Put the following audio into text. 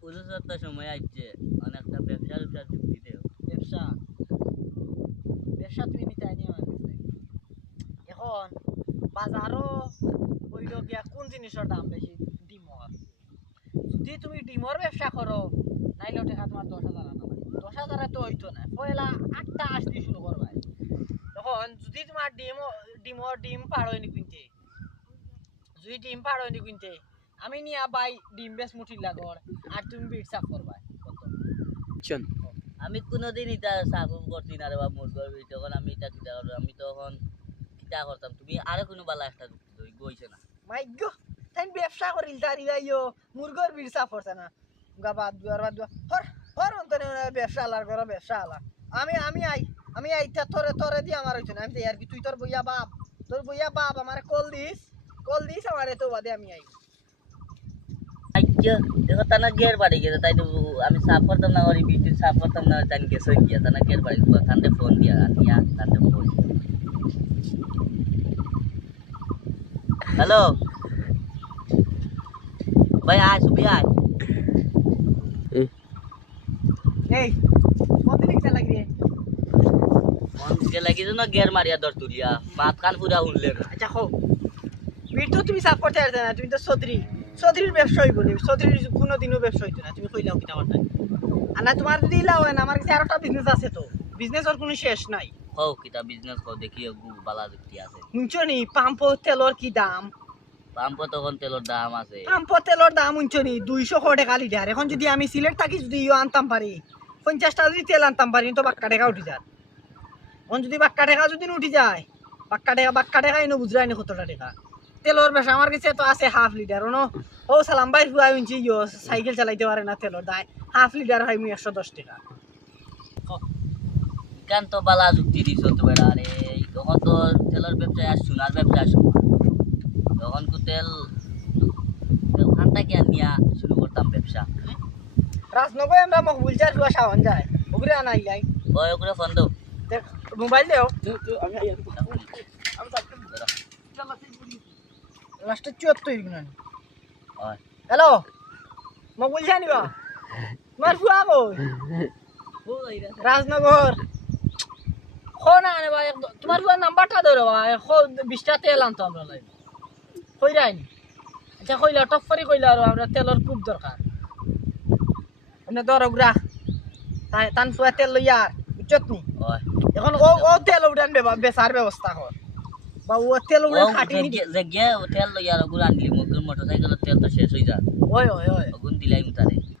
পুজোর তো সময় আসছে, অনেকটা ব্যবসার যুক্তি দেও। ব্যবসা ব্যবসা তুমি নিতে আইনি আমার কাছে। এখন বাজারও হইল গিয়া কোন জিনিসের দাম বেশি? ডিমর। যদি তুমি ডিমর ব্যবসা করো নাইলেও টাকা তোমার 10,000 আনা লাগে। 10,000 তো হইতো না, পয়লা 8টা আস দিয়ে শুরু করবাই। তখন যদি তোমার ডিম পার হয়নি কিনতে, যদি ডিম পার হয়নি কিনতে, আমি নিয়া বাই ডিম বেশ মুঠির লাগর আর তুমি বিট সাফ করবা কত? আমি কোনোদিন এটা সাফল করছি না রে বা মুরগর তখন আমি এটা কিতা করবো, আমি তখন কিতা করতাম। তুমি আরো কোনো বালা একটা যুক্তি দেই বইছে না। মাই গো, তাই ব্যবসা করিল তারি যাইও মুরগর বিট সাফ করছে না গা বাদ দুয়ার হর হর অন্তরে ব্যবসা আলার করো ব্যবসা আলা। আমি আইতা তোরে দিয়ে আমার হইতো না। আমি আর কি তুই তোর বইয়া বাপ আমারে কল দিস আমারে তো বাদে আমি আই। আজ্ঞা দেখো তানা গের বাড়ি গেছে, তাই তো আমি সাফ করতাম না, ওই বিটি সাফ করতাম না, তাই গেছে গিয়া তানা গের বাড়ি কান্দে ফোন দিয়া আনিয়া কান্দে ফোন। হ্যালো ভাই, আয় সুবি আয়। এই কোন দিন কিটা লাগি রে? ফোন কে লাগিছে না গের মারিয়া দর তুলিয়া মাত কান পুরা উঠলে না। আচ্ছা হো, বিট তো তুমি সাফ করতে পারতে না, তুমি তো চৌধুরীর ব্যবসা হইব নি। চৌধুরীর কোনোদিনও ব্যবসা হইতো না, তুমি কইলাও কিটা করতে। আর না তোমার যদি ইলা হয় না, আমার কাছে আরেকটা বিজনেস আছে, তো বিজনেসের কোনো শেষ নাই। হও কিতা বিজনেস কর দেখি বালা যুক্তি আছে। শুনছো নি পাম্প তেলর কি দাম? পাম্প তখন তেলের দাম আছে। পাম্প তেলর দাম শুনছো নি 200 টাকা লিটার। এখন যদি আমি সিলেট থাকি যদি ইও আনতাম পারি 50টা যদি তেল আনতাম পারি তো বাক্কা টাকা উঠি যায়। এখন যদি বাক্কা টাকা যদি উঠি যায়, বাক্কা টাকা এনে বুঝলাই নি কতটা টাকা তেলর বেশা। আমার কাছে তো আছে হাফ লিটার। ও সালাম ভাই ফুয়া শুনছি ইও সাইকেল চালাইতে পারে না, তেলর দায় হাফ লিটার হয় 110 টাকা। ইকান তো বালা যুক্তি দিছ তো বেড়া রে। তখন তো তেলের ব্যবসায় আর সোনার ব্যবসা তখন তো তেল খানটাকে নিয়া শুরু করতাম ব্যবসা। রাজনগর আমরা মকবুল চার ফুয়া সাহন যায় ওগুলো আনাই লাই। ওই ওগুলো ফোন দাও। মোবাইল দেও লাস্টে 74 হ্যালো মকবুল জানিবা তোমার ফুয়া কই? রাজনগর খো না আনে ভাই, তোমার ফুয়ার নাম্বারটা ধরো ভাই। 20টা তেল আনতো আমরা লাই কই রাইনি। আচ্ছা কইলা টপ করে কইলা আর আমরা তেলের খুব দরকার। আপনি ধরো গুড়া তান ফুয়া তেল লইয়া বুঝছত নি। ওই এখন ও তেল উঠান বেচার ব্যবস্থা কর বা ও তেল উড়ে খাটি নি। যে গে তেল লইয়া ওগুলো আনলি মোটরসাইকেলের তেল তো শেষ হয়ে যায়। ওই ওই ওই ওগুন দিলাই তারে।